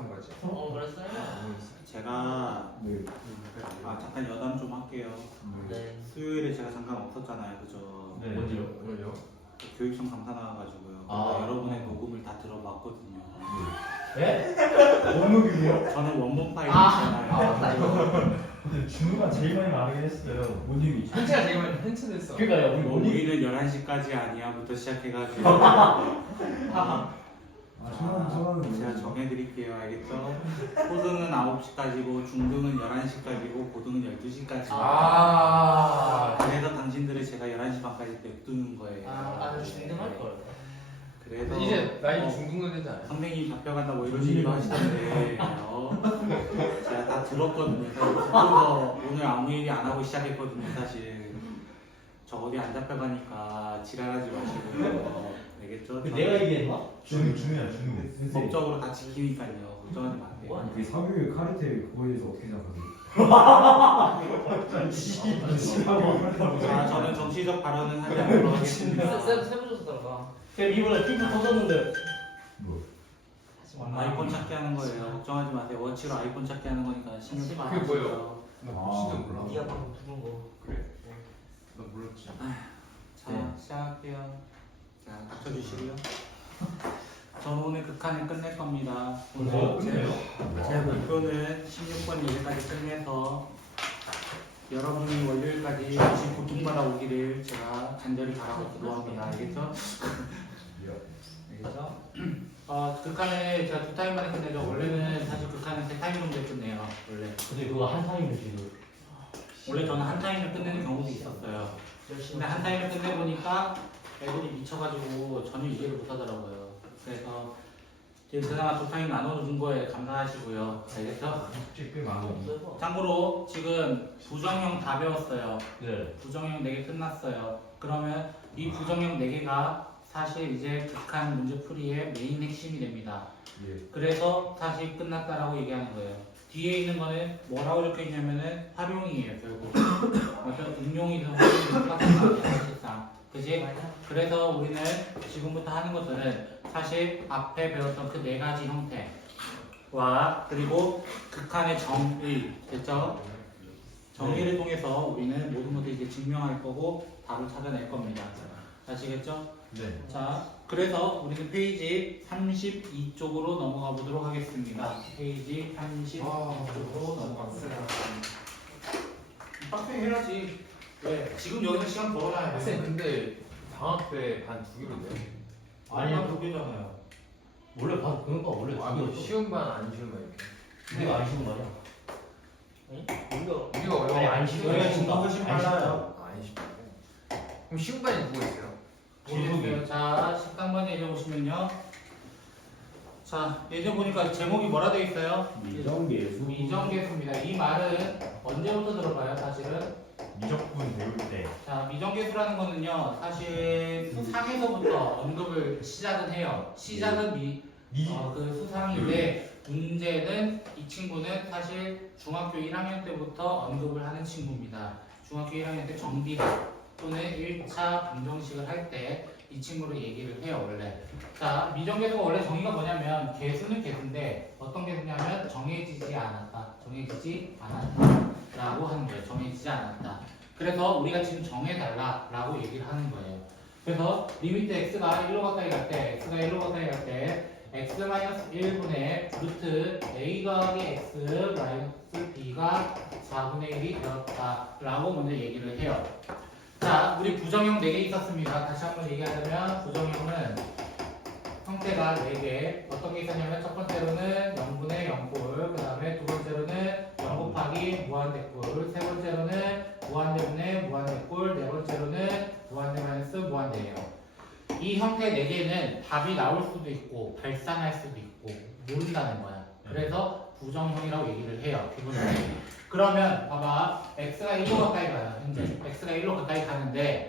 한 거지. 그랬어요? 제가 네. 잠깐 여담 좀 할게요. 네. 수요일에 제가 잠깐 없었잖아요, 그죠? 네. 오늘요? 교육청 감사 나와가지고요. 아. 여러분의 녹음을 다 들어봤거든요. 네? 뭔 녹음이요? 저는 원본 파일 아, 있잖아요. 맞다 이거. 근데 준우가 제일 많이 말하긴 했어요. 뭔 얘기지? 현치가 제일 많이 현치됐어. 그러니까요. 우리 뭔 얘기? 우리는 11시까지 아니야부터 시작해가지고 저는 제가 정해드릴게요, 알겠죠? 초등은 9시까지고 중등은 11시까지고 고등은 12시까지. 그래서 당신들을 제가 11시 반까지 냅두는 거예요. 나는 중등할 걸. 그래서 이제 나이 중등도 되잖아요. 선생님 잡혀간다 뭐 이런 식으로 하시는데 제가 다 들었거든요. 그래서 오늘 아무 얘기 안 하고 시작했거든요. 사실 저 어디 안 잡혀가니까 지랄하지 마시고요. 알겠죠? 내가 얘기했나? 준우야. 법적으로 다 지키니까요. 걱정하지 마세요. 그 사교육 카르텔 그거에 대해서 어떻게 생각하세요? 자, 저는 정치적 발언은 하지 않도록 하겠습니다. 세부조사 들어가. 그럼 이번에 핑크 터졌는데. 뭐? 아이폰 찾기 하는 거예요. 걱정하지 마세요. 워치로 아이폰 찾기 하는 거니까 신경 쓰지 그게 마세요. 뭐예요? 나 진짜 몰라. 네가 방금 부른 거. 그래? 나 몰랐지. 자, 네. 시작할게요. 자, 닥쳐주시고요. 저는 오늘 극한을 끝낼 겁니다. 오늘 제 목표는 16번 예제까지 끝내서 여러분이 월요일까지 다시 고통받아 오기를 제가 간절히 바라고 기도합니다. 알겠죠? 알겠죠? 극한을 제가 2타임 만에 끝내죠. 원래는 사실 극한은 3타임 정도에 끝내요. 원래. 근데 그거 한 타임을 지금. 원래 저는 한 타임을 끝내는 경우도 있었어요. 근데 한 타임을 끝내보니까 애들이 미쳐가지고 전혀 이해를 못하더라고요. 그래서 지금 그나마 2타임 나눠준 거에 감사하시고요. 알겠죠? 꽤 많아. 참고로 지금 부정형 다 배웠어요. 네. 부정형 4개 끝났어요. 그러면 이 부정형 4개가 사실 이제 극한 문제풀이의 메인 핵심이 됩니다. 예. 그래서 사실 끝났다라고 얘기하는 거예요. 뒤에 있는 거는 뭐라고 적혀 있냐면은 활용이에요, 결국. 어떤 응용이든 활용이든 똑같은 거예요, 사실상. 그지? 그래서 우리는 지금부터 하는 것들은 사실 앞에 배웠던 그 4가지 형태와 그리고 극한의 정의, 됐죠? 정의를 통해서 우리는 모든 것을 이제 증명할 거고 답을 찾아낼 겁니다. 아시겠죠? 네. 자, 그래서 우리는 페이지 32쪽으로 넘어가 보도록 하겠습니다. 페이지 32쪽으로 넘어가 보도록 하겠습니다. 빡세게 해야지. 왜? 지금 여기서 시간 벌어놔야 돼. 쌤 근데 방학 때 반 2개로 돼요? 아니야, 2개잖아요. 원래 그러니까 원래 뭐 쉬운 반 안 쉬운 반 이렇게. 우리가 안 쉬운 말이야. 응? 우리가 어려워. 아니 안 쉬운 저희가 거 지금 훨씬 빨라요. 안 쉽다고. 그럼 쉬운 반이 누구 있어요? 모르겠어요. 자, 10강번 예제 보시면요. 자, 예제 보니까 제목이 뭐라 돼 있어요? 미정계수. 미정계수입니다. 이 말은 언제부터 들어봐요, 사실은? 미적분 배울 때. 자, 미정계수라는 거는요, 사실 수상에서부터 언급을 시작은 해요. 시작은 그 수상인데, 문제는 이 친구는 사실 중학교 1학년 때부터 언급을 하는 친구입니다. 중학교 1학년 때 정비학 또는 1차 방정식을 할 때 이 친구를 얘기를 해요, 원래. 자, 미정계수가 원래 정의가 뭐냐면, 계수는 계수인데, 어떤 계수냐면, 정해지지 않았다. 정해지지 않았다. 라고 하는 거예요. 정해지지 않았다. 그래서 우리가 지금 정해달라 라고 얘기를 하는 거예요. 그래서 리미트 x가 1로 가까이 갈 때, x가 1로 가까이 갈 때, x-1분의 루트 a 더하기 x 마이너스 b가 4분의 1이 되었다 라고 먼저 얘기를 해요. 자, 우리 부정형 4개 있었습니다. 다시 한번 얘기하자면 부정형은 형태가 4개. 어떤 게 있었냐면 첫 번째로는 0분의 0꼴, 그 다음에 두 번째로는 0 곱하기 무한대꼴, 세 번째로는 무한대분의 무한대꼴, 네 번째로는 무한대 마이너스 무한대예요. 이 형태 4개는 답이 나올 수도 있고 발산할 수도 있고 모른다는 거야. 그래서 부정형이라고 얘기를 해요. 기본적으로. 그러면 봐봐, x가 1로 가까이 가요. 현재 x가 1로 가까이 가는데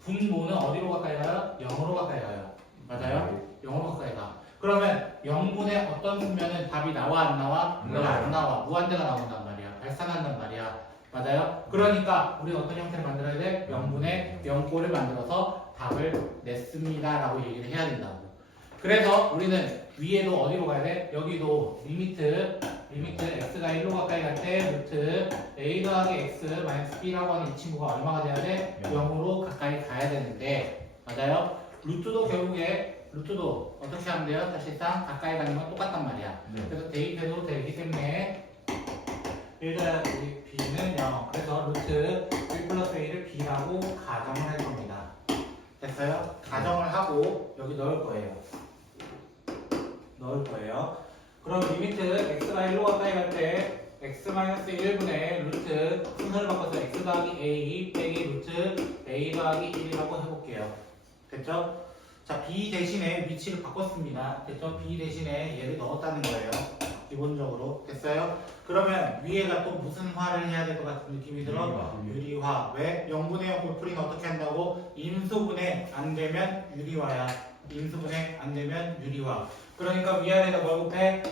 분모는 어디로 가까이 가요? 0으로 가까이 가요. 맞아요? 0으로 가까이 가. 그러면 0분의 어떤 수면은 답이 나와 안 나와? 안 나와. 무한대가 나온단 말이야. 발산한단 말이야. 맞아요? 그러니까 우리는 어떤 형태를 만들어야 돼? 0분의 0꼴을 만들어서 답을 냈습니다 라고 얘기를 해야 된다고. 그래서 우리는 위에도 어디로 가야 돼? 여기도 리미트 x가 1로 가까이 갈 때 루트 a 더하기 x 마이너스 b라고 하는 이 친구가 얼마가 돼야 돼? 0으로 가까이 가야 되는데 맞아요? 루트도 결국에 루트도 어떻게 하면 돼요? 사실상 가까이 가는 건 똑같단 말이야. 네. 그래서 대입해도 되기 때문에 1 더하기 b는 0. 그래서 루트 1 플러스 a를 b라고 가정을 할 겁니다. 됐어요? 가정을 하고 여기 넣을 거예요. 그럼 리미트 x가 1로 가까이 갈 때 x-1분의 루트 순서를 바꿔서 x 더하기 a 빼기 루트 a 더하기 1이라고 해볼게요. 됐죠? 자, b 대신에 위치를 바꿨습니다. 됐죠? b 대신에 얘를 넣었다는 거예요. 기본적으로. 됐어요? 그러면 위에가 또 무슨 화를 해야 될 것 같은 느낌이 들어? 유리화. 왜? 0분의 0 골프링 어떻게 한다고? 인수분해 안 되면 유리화야. 인수분해 안 되면 유리화. 그러니까 위아래가 뭘 곱해?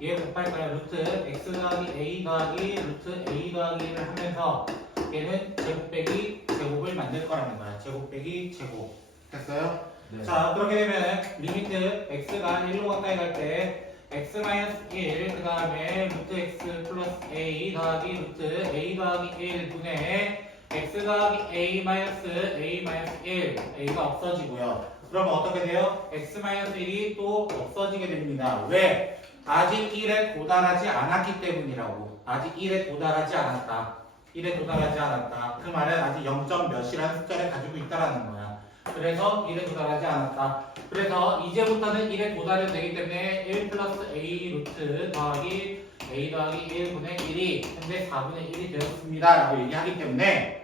얘 곱할 거야. 루트 x 더하기 a 더하기 루트 a 더하기 1을 하면서 얘는 제곱 빼기 제곱을 만들 거라는 거야. 제곱 빼기 제곱. 됐어요? 네. 자, 그렇게 되면 리미트 x가 1로 가까이 갈 때 x-1 그 다음에 루트 x 플러스 a 더하기 루트 a 더하기 1분의 x 더하기 a 마이너스 1 a가 없어지고요. 그러면 어떻게 돼요? x-1이 또 없어지게 됩니다. 왜? 아직 1에 도달하지 않았기 때문이라고. 아직 1에 도달하지 않았다. 1에 도달하지 않았다. 그 말은 아직 0. 몇이라는 숫자를 가지고 있다라는 거야. 그래서 1에 도달하지 않았다. 그래서 이제부터는 1에 도달이 되기 때문에 1 플러스 a 루트 더하기 a 더하기 1분의 1이 현재 4분의 1이 되었습니다. 라고 얘기하기 때문에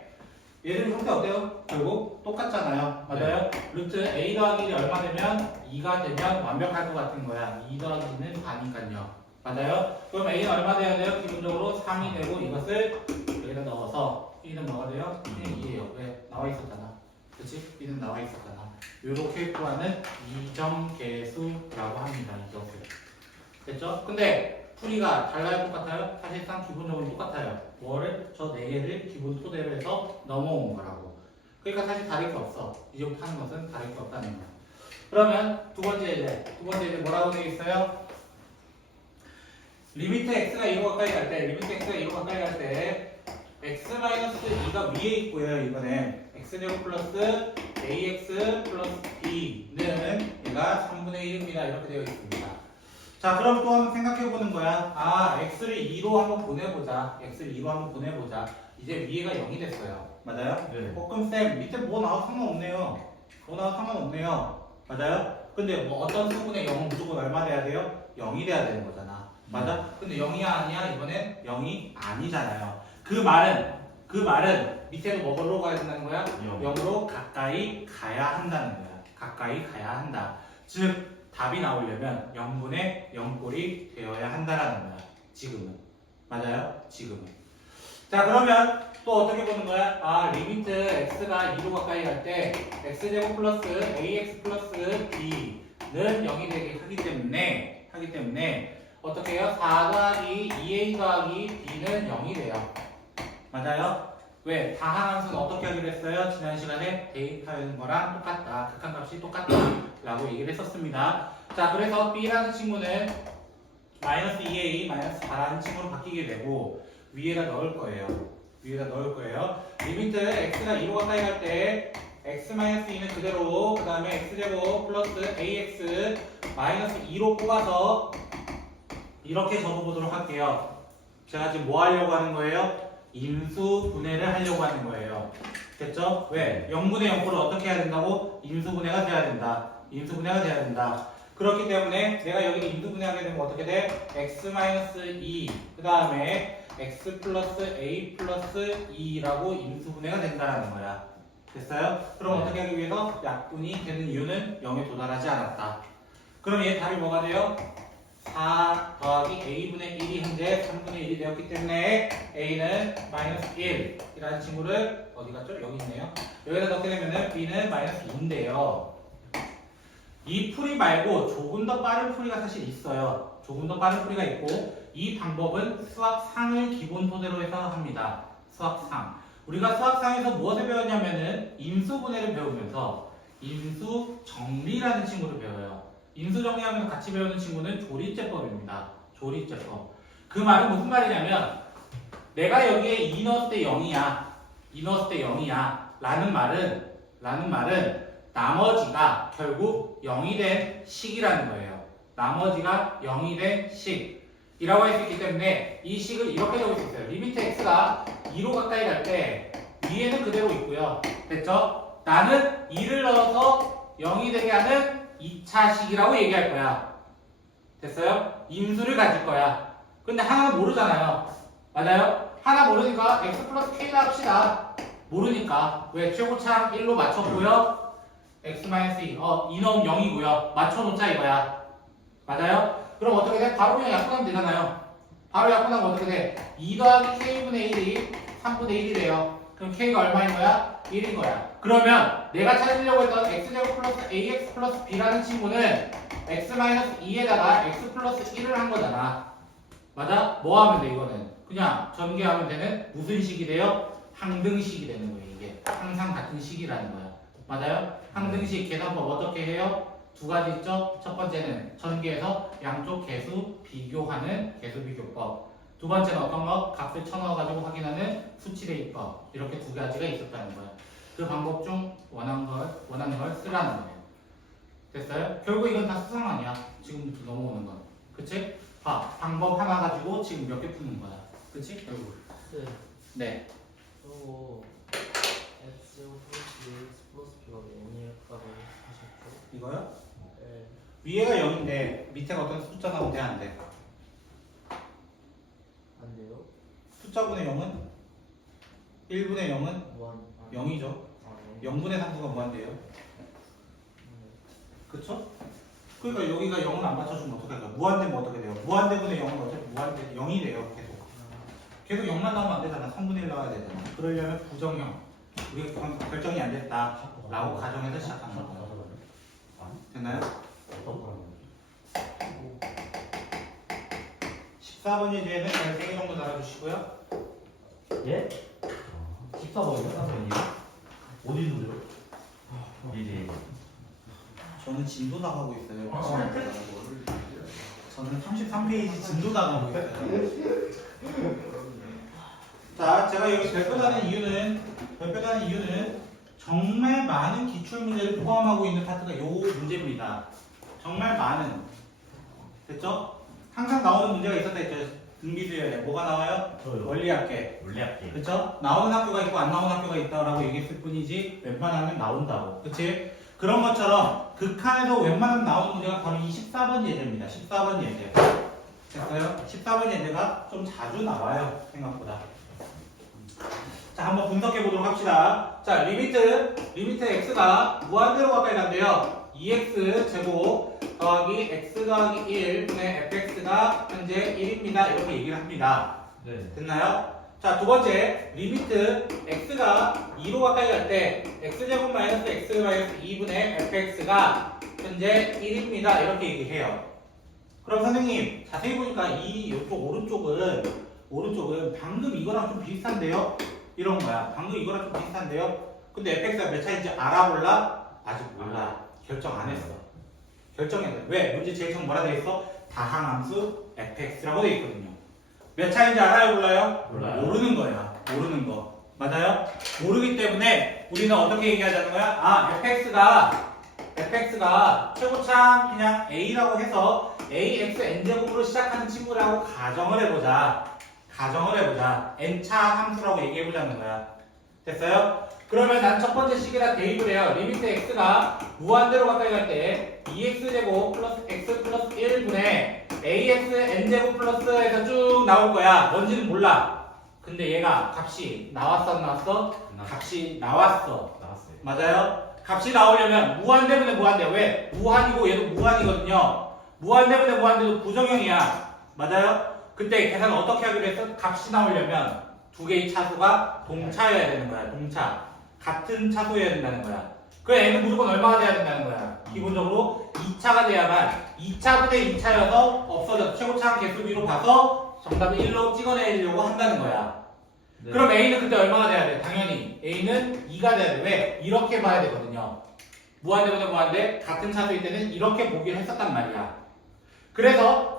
얘들 형태 어때요? 결국 똑같잖아요. 맞아요? 루트 a 더하기 1이 얼마 되면 2가 되면 완벽할 것 같은 거야. 2 더하기 2는 반이니까요. 맞아요? 그럼 a는 얼마 돼야 돼요? 기본적으로 3이 되고 이것을 여기다 넣어서 b는 뭐가 돼요? b는 2예요. 왜? 나와 있었잖아. 그치? b는 나와 있었잖아. 요렇게 구하는 이정계수라고 합니다. 이정수. 됐죠? 근데 풀이가 달라요? 똑같아요? 사실상 기본적으로 똑같아요. 뭐를? 저 4개를 기본 토대로 해서 넘어온 거라고. 그러니까 사실 다를 게 없어. 이제부터 하는 것은 다를 게 없다는 거야. 그러면 두 번째 예제 뭐라고 되어 있어요? 리미트 x가 2로 가까이 갈 때, x-2가 위에 있고요. 이번에 x제곱 플러스 ax 플러스 b는 얘가 3분의 1입니다. 이렇게 되어 있습니다. 자, 그럼 또 한번 생각해보는 거야. 아, x를 2로 한번 보내보자. 이제 위에가 0이 됐어요. 맞아요? 네. 그럼 쌤, 밑에 뭐 나와도 상관없네요. 맞아요? 근데 뭐 어떤 수분의 0은 무조건 얼마 돼야 돼요? 0이 돼야 되는 거잖아. 맞아? 근데 0이 아니야? 이번엔 0이 아니잖아요. 그 말은 밑에도 뭐로 가야 된다는 거야? 0으로 가까이 가야 한다는 거야. 가까이 가야 한다. 즉 답이 나오려면 0분의 0꼴이 되어야 한다라는 거야. 지금은. 맞아요? 지금은. 자, 그러면 또 어떻게 보는 거야? 아, 리미트 x가 2로 가까이 갈 때 x제곱 플러스 ax 플러스 b는 0이 되게 하기 때문에 어떻게 해요? 4 더하기 2a 더하기 b는 0이 돼요. 맞아요? 왜? 다항함수는 어떻게 하기로 했어요? 지난 시간에 대입하는 거랑 똑같다. 극한값이 똑같다. 라고 얘기를 했었습니다. 자, 그래서 b라는 친구는 마이너스 2a 마이너스 4라는 친구로 바뀌게 되고 위에다 넣을 거예요. 리미트 x가 2로 가까이 갈 때 x-2는 그대로 그 다음에 x제곱 플러스 ax 마이너스 2로 뽑아서 이렇게 적어보도록 할게요. 제가 지금 뭐 하려고 하는 거예요? 인수분해를 하려고 하는 거예요. 됐죠? 왜? 0분의 0꼴을 어떻게 해야 된다고? 인수분해가 돼야 된다. 그렇기 때문에 내가 여기 인수분해하게 되면 어떻게 돼? x-2 그 다음에 x 플러스 a 플러스 2라고 인수분해가 된다는 거야. 됐어요? 그럼 네. 어떻게 하기 위해서 약분이 되는 이유는 0에 도달하지 않았다. 그럼 얘 답이 뭐가 돼요? 4 더하기 a분의 1이 현재 3분의 1이 되었기 때문에 a는 마이너스 1이라는 친구를 어디 갔죠? 여기 있네요. 여기다 넣게 되면 b는 마이너스 2인데요. 이 풀이 말고 조금 더 빠른 풀이가 사실 있어요. 조금 더 빠른 풀이가 있고 이 방법은 수학상을 기본 토대로 해서 합니다. 수학상. 우리가 수학상에서 무엇을 배웠냐면은 인수분해를 배우면서 인수정리라는 친구를 배워요. 인수 정리하면서 같이 배우는 친구는 조리제법입니다. 조리제법. 그 말은 무슨 말이냐면 내가 여기에 2 넣었을 때 0이야. 2 넣었을 때 0이야. 라는 말은 나머지가 결국 0이 된 식이라는 거예요. 나머지가 0이 된 식이라고 할 수 있기 때문에 이 식을 이렇게 적을 수 있어요. 리미트 x가 2로 가까이 갈 때 위에는 그대로 있고요. 됐죠? 나는 2를 넣어서 0이 되게 하는 2차 식이라고 얘기할 거야. 됐어요? 인수를 가질 거야. 근데 하나는 모르잖아요. 맞아요? 하나 모르니까 x 플러스 k라 합시다. 모르니까. 왜? 최고창 1로 맞췄고요. x 마이너스 2. 2 넣으면 0이고요. 맞춰놓자 이거야. 맞아요? 그럼 어떻게 돼? 바로 그냥 약분하면 되잖아요. 바로 약분하면 어떻게 돼? 2 더하기 k분의 1이 3분의 1이 돼요. 그럼 k가 얼마인 거야? 1인 거야. 그러면 내가 찾으려고 했던 x제곱 플러스 ax 플러스 b라는 친구는 x 마이너스 2에다가 x 플러스 1을 한 거잖아. 맞아? 뭐 하면 돼 이거는? 그냥 전개하면 되는 무슨 식이 돼요? 항등식이 되는 거예요. 이게 항상 같은 식이라는 거야. 맞아요? 항등식 계산법 어떻게 해요? 두 가지 있죠? 첫 번째는 전개해서 양쪽 개수 비교하는 개수 비교법. 두 번째는 어떤 거? 값을 쳐넣어가지고 확인하는 수치 대입법. 이렇게 두 가지가 있었다는 거야. 그 방법 중 원하는 걸 쓰라는 거예요. 됐어요? 결국 이건 다 수상 아니야. 지금부터 넘어오는 건. 그치? 봐. 방법 하나 가지고 지금 몇 개 푸는 거야. 그치? 결국. 네. 그리고 x 플러스 b가 0일까를 하셨죠? 이거요? 네. 위에가 0인데 밑에가 어떤 숫자 나오면 돼? 안 돼? 안 돼요? 숫자분의 0은? 1분의 0은 무한 0이죠. 아, 0분의 상수가 무한대요. 그쵸? 그러니까 여기가 0을 안 맞춰주면 어떻게 할까요? 무한대면 어떻게 돼요? 무한대분의 0은 어차피 무한대 0이 돼요. 계속 0만 나오면 안 되잖아. 3분의 1 나와야 되잖아. 그러려면 부정형. 우리가 결정이 안 됐다 라고 가정해서 시작하는 거예요. 됐나요? 어떤 거라고? 14번 예제에는 13개 정도 달아주시고요. 예? 14번이요? 어디 있는데요? 이제 저는 진도 나가고 있어요. 저는 33페이지 진도 나가고 있어요. 자, 제가 여기 별표다는 이유는 정말 많은 기출 문제를 포함하고 있는 파트가 이 문제입니다. 정말 많은. 됐죠? 항상 나오는 문제가 있었다 했죠. 등비수열에 뭐가 나와요? 저요. 원리합계. 원리할게. 그렇죠? 나오는 학교가 있고 안 나오는 학교가 있다라고 얘기했을 뿐이지 웬만하면 나온다고. 그치? 그런 것처럼 극한에서 웬만하면 나오는 문제가 바로 이 14번 예제입니다. 14번 예제. 됐어요? 14번 예제가 좀 자주 나와요. 생각보다. 자, 한번 분석해 보도록 합시다. 자, 리미트 x가 무한대로 가까이 간대요. 2x 제곱 더하기 x 더하기 1분의 fx가 현재 1입니다. 이렇게 얘기를 합니다. 네. 됐나요? 자, 두 번째, 리미트 x가 2로 가까이 갈 때 x제곱 마이너스 x 마이너스 2분의 fx가 현재 1입니다. 이렇게 얘기해요. 그럼 선생님, 자세히 보니까 이쪽 오른쪽은 방금 이거랑 좀 비슷한데요? 이런 거야. 방금 이거랑 좀 비슷한데요? 근데 fx가 몇 차인지 알아볼라? 아직 몰라. 결정 안 했어. 결정했어. 왜? 문제 제일 처음 뭐라 돼 있어? 다항함수 fx라고 돼 있거든요. 몇 차인지 알아요? 몰라요? 몰라요. 모르는 거야. 모르는 거. 맞아요? 모르기 때문에 우리는 어떻게 얘기하자는 거야? 아, fx가 최고창 그냥 a라고 해서 ax n제곱으로 시작하는 친구라고 가정을 해보자. n차 함수라고 얘기해보자는 거야. 됐어요? 그러면 난 첫 번째 식에다 대입을 해요. 리미트 x가 무한대로 가까이 갈 때 2x제곱 플러스 x 플러스 1분의 ax n제곱 플러스에서 쭉 나올 거야. 뭔지는 몰라. 근데 얘가 값이 나왔어 안 나왔어? 값이 나왔어. 나왔어요. 맞아요? 값이 나오려면 무한대분의 무한대. 왜? 무한이고 얘도 무한이거든요. 무한대분의 무한대도 부정형이야. 맞아요? 그때 계산을 어떻게 하기로 했어? 값이 나오려면 두 개의 차수가 동차여야 되는 거야. 동차. 같은 차수여야 된다는 거야. 그 n은 무조건 얼마가 돼야 된다는 거야. 기본적으로 2차가 돼야만 2차분의 2차여서 없어져. 최고차항 개수비로 봐서 정답을 1로 찍어내려고 한다는 거야. 네. 그럼 a는 그때 얼마가 돼야 돼? 당연히 a는 2가 돼야 돼. 왜? 이렇게 봐야 되거든요. 무한대보다 무한대 같은 차수일 때는 이렇게 보기를 했었단 말이야. 그래서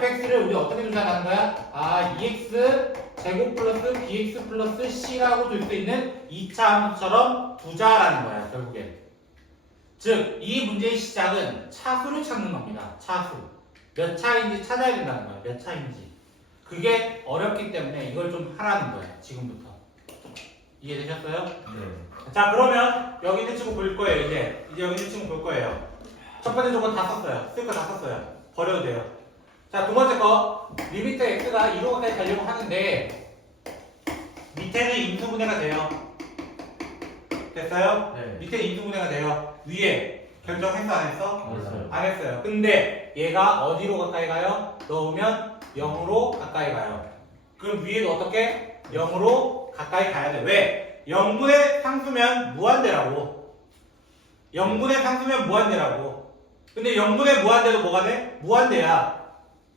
fx를 우리 어떻게 주장하는 거야? EX 제곱 플러스 bx 플러스 c라고 줄 수 있는 2차 함수처럼 두자라는 거야 결국엔. 즉 이 문제의 시작은 차수를 찾는 겁니다. 차수 몇 차인지 찾아야 된다는 거야. 몇 차인지. 그게 어렵기 때문에 이걸 좀 하라는 거야 지금부터. 이해되셨어요? 네. 자 그러면 여기 있는 친구 볼 거예요. 이제 여기 있는 친구 볼 거예요. 첫 번째 조건 다 썼어요. 쓸 거 다 썼어요. 버려도 돼요. 자 두 번째 거 리미트 x가 2로 가까이 가려고 하는데 밑에는 인수분해가 돼요. 됐어요? 네. 밑에는 인수분해가 돼요. 위에 결정했어 안 했어? 알았어요. 안 했어요. 근데 얘가 어디로 가까이 가요? 넣으면 0으로 가까이 가요. 그럼 위에도 어떻게? 0으로 가까이 가야 돼. 왜? 0분의 상수면 무한대라고. 0분의 상수면 무한대라고. 근데 0분의 무한대도 뭐가 돼? 무한대야.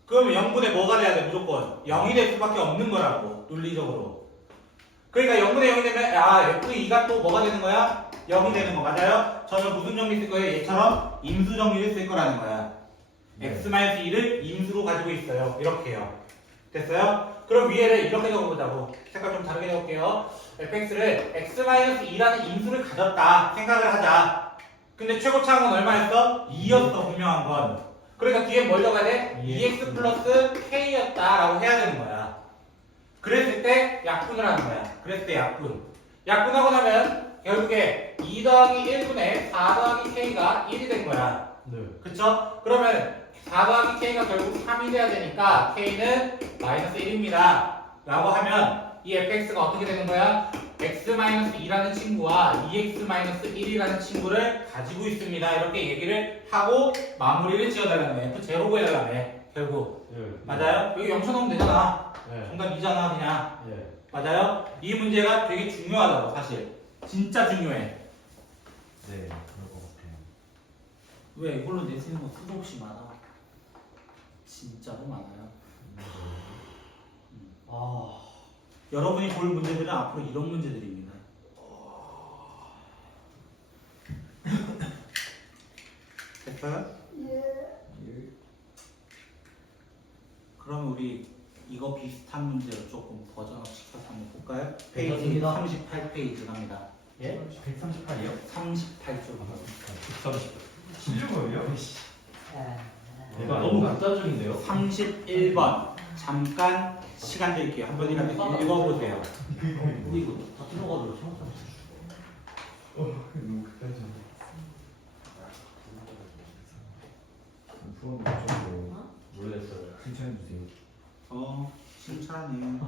그럼 0분의 뭐가 돼야 돼? 무조건 0이 될 수밖에 없는 거라고. 논리적으로. 그러니까 0분의 0이 되면 f2가 또 뭐가 되는 거야? 0이 되는 거 맞아요? 저는 무슨 정리 쓸 거예요? 얘처럼 임수 정리를 쓸 거라는 거야. x-2를 임수로 가지고 있어요. 이렇게요. 됐어요? 그럼 위에를 이렇게 적어보자고. 색깔 좀 다르게 적을게요. fx를 x-2라는 임수를 가졌다 생각을 하자. 근데 최고차항은 얼마였어? 2였어 분명한 건. 그러니까 뒤에 뭘 적어야 돼? 2x 플러스 k였다라고 해야 되는 거야. 그랬을 때 약분을 하는 거야. 그랬을 때 약분. 약분하고 나면 결국에 2 더하기 1분의 4 더하기 k가 1이 된 거야. 네. 그쵸? 그러면 4 더하기 k가 결국 3이 돼야 되니까 k는 마이너스 1입니다. 라고 하면 이 fx가 어떻게 되는 거야? x-2라는 친구와 2x-1이라는 친구를 가지고 있습니다. 이렇게 얘기를 하고 마무리를 지어달라는 거예요. f0 구해달라는 거예요. 결국. 네. 맞아요? 여기 0 쳐놓으면 되잖아. 네. 정답 2잖아 그냥. 네. 맞아요? 이 문제가 되게 중요하다고 사실. 진짜 중요해. 네. 그럴 것 같아요. 왜 이걸로 내세는 거 수도 없이 많아. 진짜로 많아요. 여러분이 볼 문제들은 앞으로 이런 문제들입니다. 됐어요? 그럼 우리 이거 비슷한 문제를 조금 버전업 시켜서 한번 볼까요? 페이지 괜찮습니다. 38페이지 갑니다. 예? 138이요? 38쪽. 130. 실력이요? 내가 너무 극단적인데요? 31번. 잠깐 시간 드릴게요. 한 번이라도 읽어보세요. 우리 이거 다 들어가지고 생각하면 너무 극단적이야. 부모님 좀 모르겠어요. 칭찬해주세요. 칭찬해.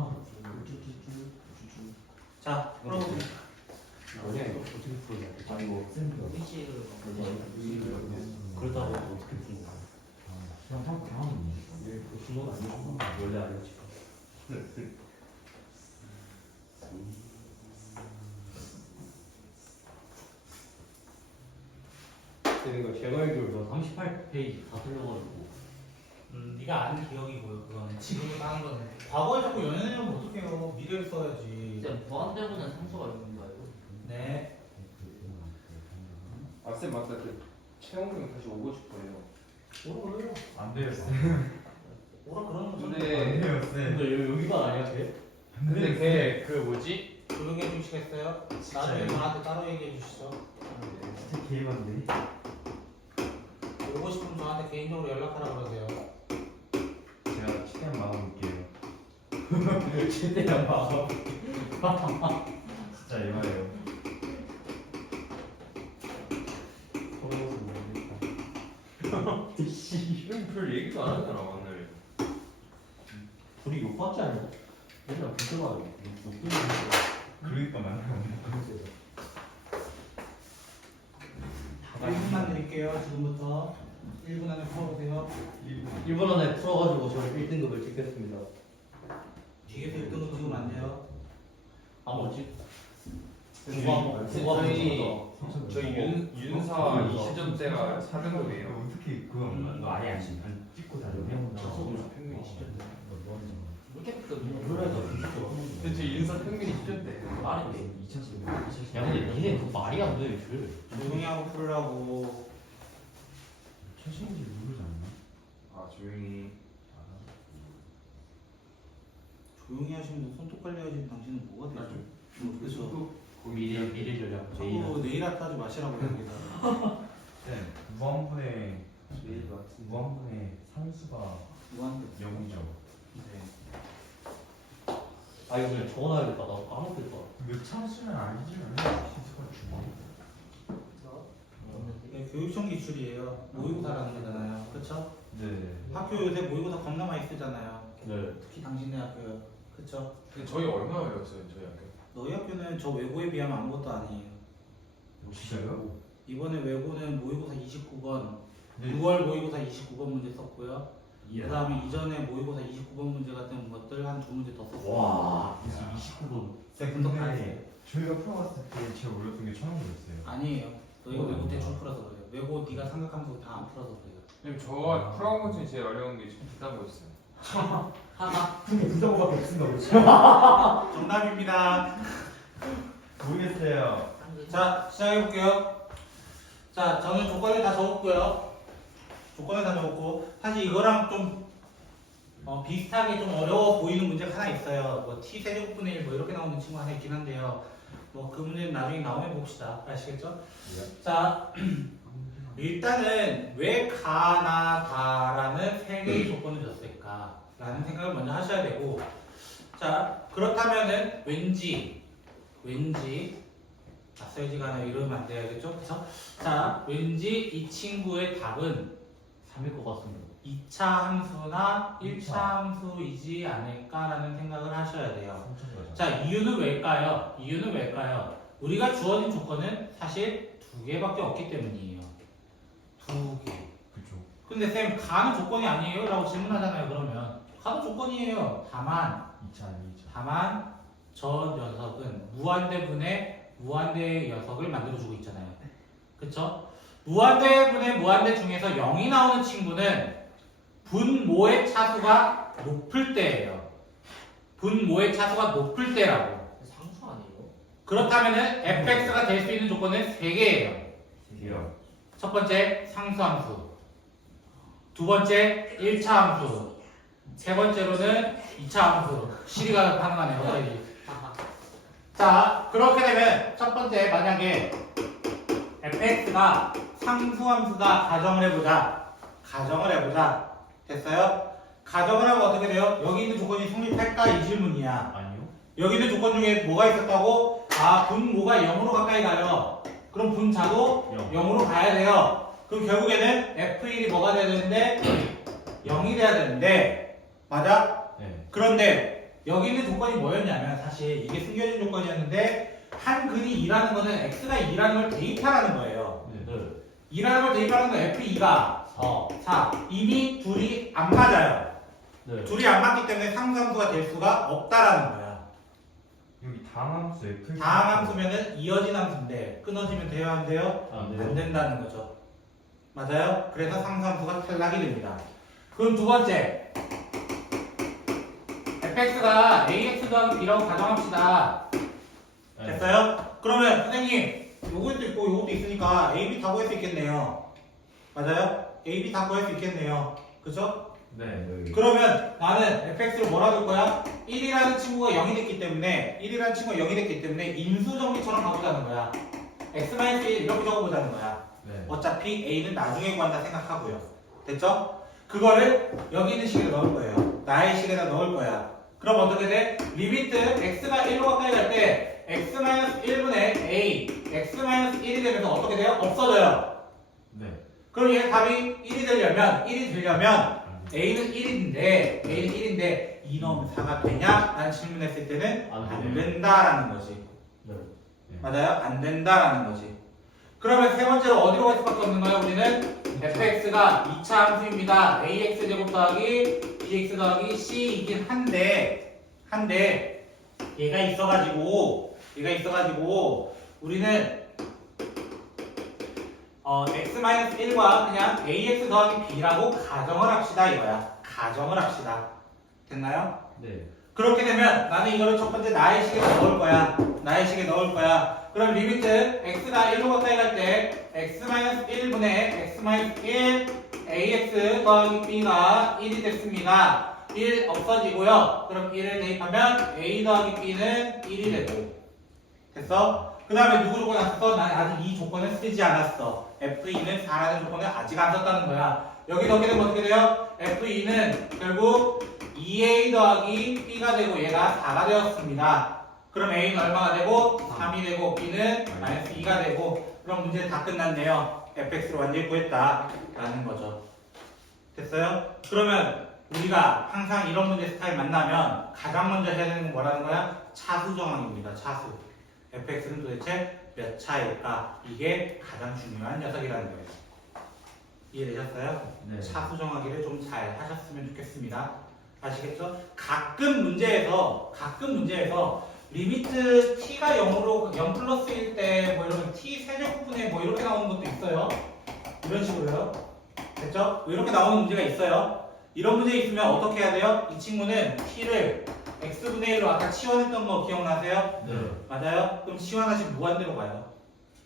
자, 그럼 아니야 이거 어떻게 풀어야 돼? 아 이거 쌤도 그렇다고 어떻게 풀는 거야? 그냥 하면 준호가 아니고 원래 알려지. 이거 제가 알기로 38페이지 다 틀려가지고 네가 아는 기억이고요. 그거는 지금 하는 거는 과거에 자꾸 연연하면 어떡해요. 미래를 써야지. 쌤 무한대보는 상수가 있는 거예요? 네. 아 쌤 맞다. 그 채용경 다시 오고 싶어요. 오라 그래요. 안 돼요 쌤. 오라 그러는 거 안 근데 돼요 쌤. 근데 여기가 아니야 걔? 근데 걔 그 뭐지? 조용히 해주시겠어요? 나중에 저한테 따로 얘기해 주시죠. 진짜 개만데. 오고 싶으면 저한테 개인적으로 연락하라 그러세요. 제가 최대한 막아볼게요. 최대한 봐. 진짜 에바예요. 별 얘기도 안 하잖아 오늘. 우리 욕받지 않냐? 맨날 불편하게 욕 그러니까 만나면 1분만 드릴게요. 지금부터 1분 안에 풀어보세요. 1분 안에 풀어가지고 저는 1등급을 찍겠습니다. 뒤에서 1등은 지금 안 돼요. 아 뭐지? 저희 윤사 이 시점대가 4등급이에요. 어떻게 그건 너 아예 안 찍고 다녀? 평균이 10점. 이렇게 그래서 근데 저 윤사 우선 평균이 10점대. 말이 돼. 2,700. 야 근데 니네 그거 말이 안 돼, 줄. 조용히 하고 풀으라고. 최신인지 모르지 않나? 아 조용히. 조용히 하시면 손톱 관리하시는 당신은 뭐가 되죠? 그래서 미래 전략. 자꾸 네일 아트 하지 마시라고 합니다. 네. 무한분의 제일 같은데. 무한분의 상수가 무한대. 0이죠. 네. 아 이거 그냥 적어놔야겠다. 나 까먹겠다. 몇 참수는 아니지 않나? 시스가 주고. 네, 교육청 기출이에요. 모의고사라는 거잖아요. 그렇죠? 네. 학교 요새 모의고사 겁나 많이 쓰잖아요. 네. 특히 당신네 학교요. 그렇죠? 근데 저희 얼마 외웠어요 저희 학교? 너희 학교는 저 외고에 비하면 아무것도 아니에요. 진짜요? 이번에 외고는 모의고사 29번, 네. 6월 모의고사 29번 문제 썼고요. 예. 그 다음에 이전에 모의고사 29번 문제 같은 것들 한 두 문제 더 썼어요. 와. 29분. 분석 다 했어요. 저희가 풀어봤을 때 제가 올렸던 게 처음이었어요. 아니에요. 너희가 외고 뭐야? 대충 풀어서 그래요. 외고 네가 삼각함수 다 안 풀어서 그래요. 왜냐면 저가 풀어온 것 중에 제일 어려운 게 좀 비싼 거였어요. 하나. 근데 부정밖에 없습니다. 그렇죠? 정답입니다. 모르겠어요. 자, 시작해볼게요. 자, 저는 조건을 다 적었고요. 조건을 다 적었고, 사실 이거랑 좀 비슷하게 좀 어려워 보이는 문제가 하나 있어요. 뭐 t 세제곱분의 1 뭐 이렇게 나오는 친구 하나 있긴 한데요. 뭐 그 문제는 나중에 나오면 봅시다. 아시겠죠? 자, 일단은 왜 가나다라는 세 개의 조건을 줬을까? 라는 생각을 먼저 하셔야 되고, 자, 그렇다면은 왠지 낯설지가 않아 이러면 안 돼야겠죠? 그래서 자, 왠지 이 친구의 답은 3일 것 같습니다. 2차 함수나 1차 함수이지 않을까라는 생각을 하셔야 돼요. 자, 이유는 왜일까요? 이유는 왜일까요? 우리가 주어진 조건은 사실 두 개밖에 없기 때문이에요. 두 개. 그죠. 근데 쌤, 가는 조건이 아니에요? 라고 질문하잖아요. 그러면 가는 조건이에요. 다만 2차 아니죠. 저 녀석은 무한대분의 무한대 녀석을 만들어주고 있잖아요. 그쵸? 무한대분의 무한대 중에서 0이 나오는 친구는 분모의 차수가 높을 때예요. 분모의 차수가 높을 때라고. 상수 아니에요? 그렇다면은 fx가 될 수 있는 조건은 3개예요. 드디어. 첫 번째 상수함수, 두 번째 1차 함수, 세 번째로는 2차 함수. 시리가 가능하네요. 갑자기. 자, 그렇게 되면 첫 번째 만약에 fx가 상수함수다 가정을 해보자. 됐어요? 가정을 하면 어떻게 돼요? 여기 있는 조건이 성립할까? 이 질문이야. 아니요. 여기 있는 조건 중에 뭐가 있었다고? 아, 분모가 0으로 가까이 가요. 그럼 분자도 0으로 가야 돼요. 그럼 결국에는 f1이 뭐가 돼야 되는데? 0이 돼야 되는데, 맞아? 네. 그런데 여기 있는 조건이 뭐였냐면 사실 이게 숨겨진 조건이었는데 한 근이 2라는 거는 x가 2라는 걸 대입하라는 거예요. 네. 2라는 걸 대입하는 건 f2가 4. 이미 둘이 안 맞아요. 네. 둘이 안 맞기 때문에 상수함수가 될 수가 없다라는 거야. 여기 다항함수 F. 다항함수면은 이어진 함수인데 끊어지면 돼요, 안 돼요? 아, 네. 안 된다는 거죠. 맞아요? 그래서 상수함수가 탈락이 됩니다. 그럼 두 번째, fx가 ax 더하기 b라고 가정합시다. 됐어요? 그러면 선생님, 요것도 있고 요것도 있으니까 a, b 다 구할 수 있겠네요. 맞아요? a, b 다 구할 수 있겠네요. 그죠? 네. 여기. 그러면 나는 fx를 뭐라 줄 거야? 1이라는 친구가 0이 됐기 때문에 인수 정리처럼 가보자는 거야. x-1 이렇게 적어보자는 거야. 네. 어차피 a는 나중에 구한다 생각하고요. 됐죠? 그거를 여기 있는 식에다 넣을 거예요. 나의 식에다 넣을 거야. 그럼 어떻게 돼? 리미트 x가 1로 가까이 갈 때 x-1분의 a, x-1이 되면서 어떻게 돼요? 없어져요. 네. 그럼 얘 답이 1이 되려면 a는 1인데 2 넣으면 4가 되냐? 라는 질문했을 때는 안 된다라는 거지. 네. 맞아요? 안 된다라는 거지. 그러면 세 번째로 어디로 갈 수밖에 없는 거예요? 우리는 fx가 2차 함수입니다. ax 제곱 더하기 bx 더하기 c이긴 한데 얘가 있어가지고 우리는 x-1과 그냥 ax 더하기 b라고 가정을 합시다 이거야. 가정을 합시다. 됐나요? 네. 그렇게 되면 나는 이거를 첫 번째 나의 식에 넣을 거야. 나의 식에 넣을 거야. 그럼 리미트 x가 1로 가까이 갈 때 x-1분의 x-1 ax 더하기 b가 1이 됐습니다. 1 없어지고요. 그럼 1을 대입하면 a 더하기 b는 1이 되고 됐어? 그 다음에 누구 조건 안 썼어? 난 아직 이 조건을 쓰지 않았어. f2는 4라는 조건을 아직 안 썼다는 거야. 여기 넣게 되면 어떻게 돼요? f2는 결국 2a 더하기 b가 되고 얘가 4가 되었습니다. 그럼 a는 얼마가 되고? 3이 되고 b는 마이너스 2가 되고 그럼 문제 다 끝났네요. fx를 완전히 구했다 라는 거죠. 됐어요? 그러면 우리가 항상 이런 문제 스타일 만나면 가장 먼저 해야 되는 건 뭐라는 거야? 차수 정항입니다. 차수. fx는 도대체 몇 차일까? 이게 가장 중요한 녀석이라는 거예요. 이해되셨어요? 네. 차수 정하기를 좀 잘 하셨으면 좋겠습니다. 아시겠죠? 가끔 문제에서 리미트 t가 0으로 0 플러스일 때 뭐 이런 t 세제곱분의 뭐 이렇게 나오는 것도 있어요. 이런 식으로요. 됐죠? 뭐 이렇게 나오는 문제가 있어요. 이런 문제 있으면 어떻게 해야 돼요? 이 친구는 t를 x분의 1로 아까 치환했던 거 기억나세요? 네. 맞아요? 그럼 치환하시면 무한대로 가요.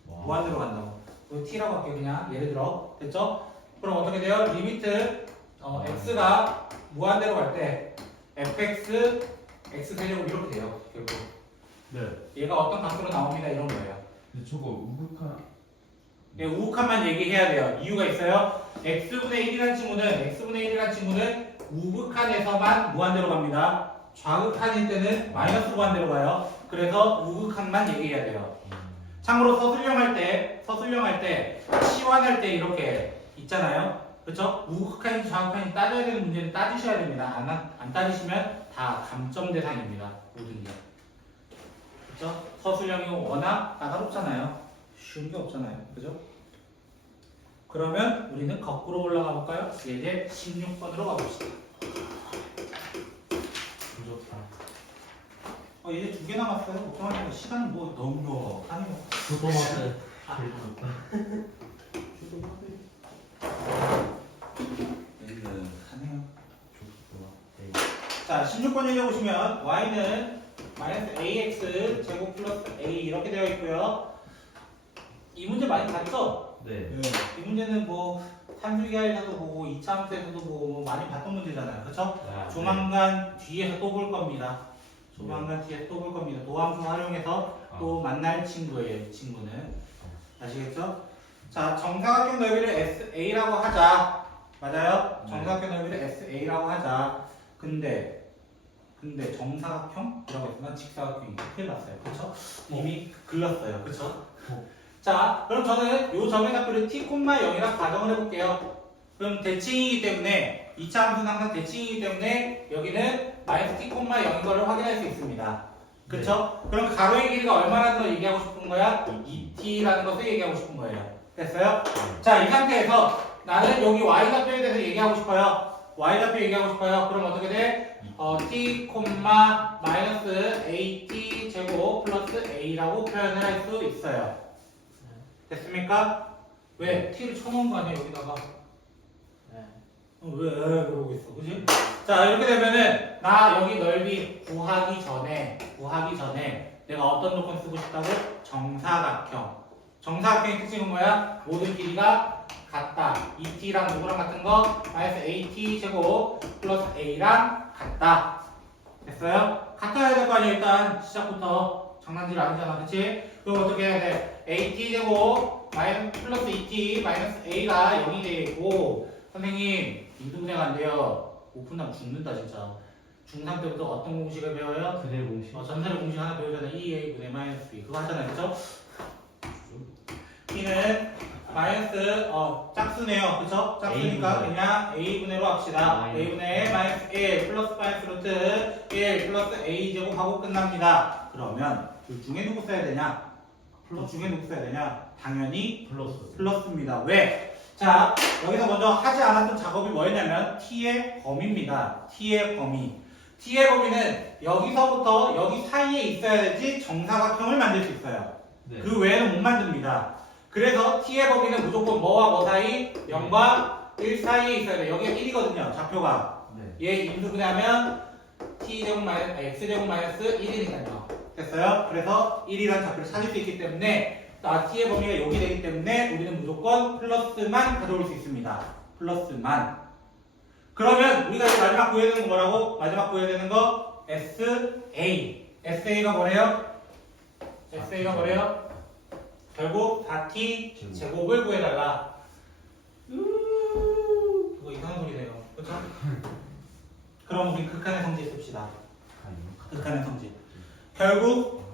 와. 무한대로 간다고. 이거 t라고 할게요. 그냥 예를 들어. 됐죠? 그럼 어떻게 돼요? 리미트 x가 무한대로 갈 때 fx x 세제곱 이렇게 돼요. 결국 네. 얘가 어떤 값으로 나옵니다. 이런 거예요. 근데 저거 우극한 예, 우극한만 얘기해야 돼요. 이유가 있어요. x분의 1이라는 친구는 우극한에서만 무한대로 갑니다. 좌극한일 때는 마이너스 무한대로 가요. 그래서 우극한만 얘기해야 돼요. 참고로 서술형 할 때 치환할 때 이렇게 있잖아요. 그렇죠? 우극한인지 좌극한인지 따져야 되는 문제는 따지셔야 됩니다. 안 따지시면 다 감점 대상입니다. 모든 게. 그렇죠? 서술형이 워낙 까다롭잖아요. 쉬운 게 없잖아요. 그죠? 그러면 우리는 거꾸로 올라가 볼까요? 이제 16번으로 가봅시다. 좋다. 이제 2개 남았어요. 걱정하지 마. 시간은 뭐 너무 하네요. 도마스. 하네요. 자, 16번 얘기해보시면 y는 마이너스 ax 제곱 플러스 a 이렇게 되어 있고요. 이 문제 많이 봤죠? 네. 이 문제는 뭐 산술기하에서도 보고 2차 함수에서도 보고 뭐 많이 봤던 문제잖아요. 그렇죠? 아, 조만간 뒤에서 또 볼 겁니다. 조만간 뒤에서 또 볼 겁니다. 도함수 활용해서 또 만날 친구예요. 이 친구는. 아시겠죠? 자, 정사각형 넓이를 SA라고 하자. 맞아요? 정사각형 넓이를 SA라고 하자. 근데 정사각형? 이라고 했으면 직사각형이 큰일 났어요. 그쵸? 이미 글렀어요. 그쵸? 자, 그럼 저는 요 점의 좌표를 t, 0이라 가정을 해볼게요. 그럼 대칭이기 때문에 2차 함수는 항상 대칭이기 때문에 여기는 마이너스 t, 0인 거를 확인할 수 있습니다. 그쵸? 그럼 가로의 길이가 얼마라는 걸 얘기하고 싶은 거야? 2t라는 것을 얘기하고 싶은 거예요. 됐어요? 자, 이 상태에서 나는 여기 y좌표에 대해서 얘기하고 싶어요. y좌표 얘기하고 싶어요. 그럼 어떻게 돼? t, 마이너스 at 제곱 플러스 a라고 표현을 할 수 있어요. 됐습니까? 왜? t를 쳐놓은 거 아니야 여기다가. 왜 그러고 있어, 그지? 자, 이렇게 되면은 나 여기 넓이 구하기 전에 내가 어떤 조건 쓰고 싶다고? 정사각형. 정사각형의 특징은 뭐야? 모든 길이가 같다. 2t랑 누구랑 같은 거? 마이너스 at 제곱 플러스 a랑 같다. 됐어요? 같아야 될 거 아니야 일단 시작부터. 장난질 아니잖아, 그치? 그럼 어떻게 해야 돼? at 제곱 마이너스 플러스 2t 마이너스 a가 0이 되고 선생님 인수분해가 안 돼요. 오픈하면 죽는다 진짜. 중3 때부터 어떤 공식을 배워요? 그대 공식. 전설의 공식 하나 배우잖아요. 2a분의 마이너스 b 그거 하잖아요. 그쵸? t는 마이너스 짝수네요. 그쵸? 짝수니까 A분의. 그냥 a분의로 합시다. 마이너스. a분의 마이너스 1 플러스 마이너스 루트 1 플러스 a 제곱하고 끝납니다. 그러면 둘 중에 누구 써야 되냐? 둘 중에 누구 써야 되냐? 당연히 플러스. 플러스입니다. 왜? 자, 여기서 먼저 하지 않았던 작업이 뭐였냐면 t의 범위입니다. t의 범위. t의 범위는 여기서부터 여기 사이에 있어야 되지 정사각형을 만들 수 있어요. 네. 그 외에는 못 만듭니다. 그래서 t의 범위는 무조건 뭐와 뭐 사이? 0과 1 사이에 있어야 돼요. 여기가 1이거든요. 좌표가. 네. 얘 인수분해하면 x제곱 마이너스 1이니까요. 됐어요? 그래서 1이라는 좌표를 찾을 수 있기 때문에 t의 범위가 여기 되기 때문에 우리는 무조건 플러스만 가져올 수 있습니다. 플러스만. 그러면 우리가 이제 마지막 구해야 되는 거 뭐라고? 마지막 구해야 되는 거 SA. SA가 뭐래요? SA가 뭐래요? 결국 4t 제곱을 구해달라. 그거 이상한 소리네요. 그렇죠? 그럼 우리 극한의 성질 씁시다. 극한의 성질. 결국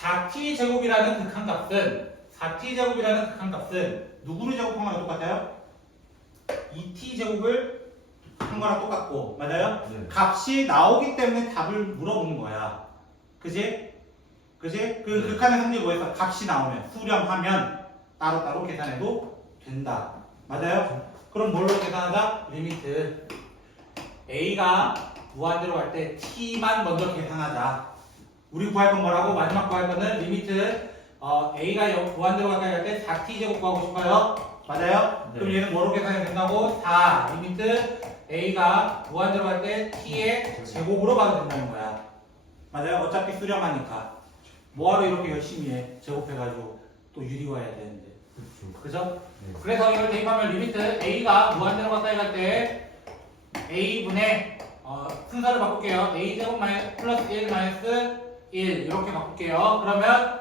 4t 제곱이라는 극한값은 누구를 제곱한 거랑 똑같아요? 2t 제곱을 한 거랑 똑같고 맞아요? 네. 값이 나오기 때문에 답을 물어보는 거야. 그지? 그지? 그 극한의 성질 뭐에서 값이 나오면 수렴하면 따로따로 계산해도 된다. 맞아요? 그럼 뭘로 계산하자? 리미트 a가 무한대로 갈 때 t만 먼저 계산하자. 우리 구할 건 뭐라고? 마지막 구할 거는 리미트 a가 무한대로 가까이 갈 때 4t 제곱 구하고 싶어요. 맞아요? 네. 그럼 얘는 뭐로 계산이 된다고? 4 리미트 a가 무한대로 갈 때 t의 제곱으로 가도 된다는 거야. 맞아요? 어차피 수렴하니까 뭐하러 이렇게 열심히 해? 제곱해가지고 또 유리 와야 되는데. 그죠? 네. 그래서 이걸 대입하면 리미트 a가 무한대로 가까이 갈 때 a분의 순서를 바꿀게요. a제곱 플러스 1 마이너스 1 이렇게 바꿀게요. 그러면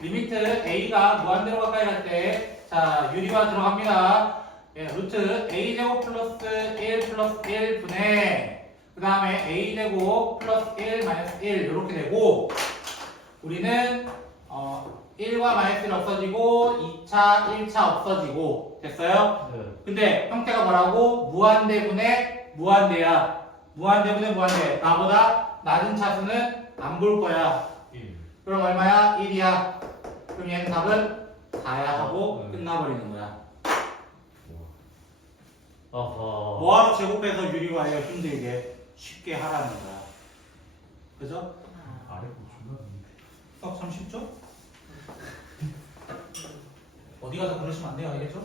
리미트 a가 무한대로 가까이 갈 때 자 유리가 들어갑니다. 예, 루트 a제곱 플러스 1 플러스 1 분의 그 다음에 a제곱 플러스 1 마이너스 1 이렇게 되고 우리는 1과 마이너스 1 없어지고 2차 1차 없어지고 됐어요? 네. 근데 형태가 뭐라고? 무한대분의 무한대야. 무한대분의 무한대. 나보다 낮은 차수는 안 볼 거야. 1. 그럼 얼마야? 1이야. 그럼 얘는 답은 4야 하고 네. 끝나버리는 거야. 아하. 뭐하러 제곱해서 유리화해요? 힘들게 쉽게 하라는 거야. 그죠? 아래 거 존나 좋은데. 수학 참 쉽죠? 어디 가서 그러시면 안 돼요, 알겠죠?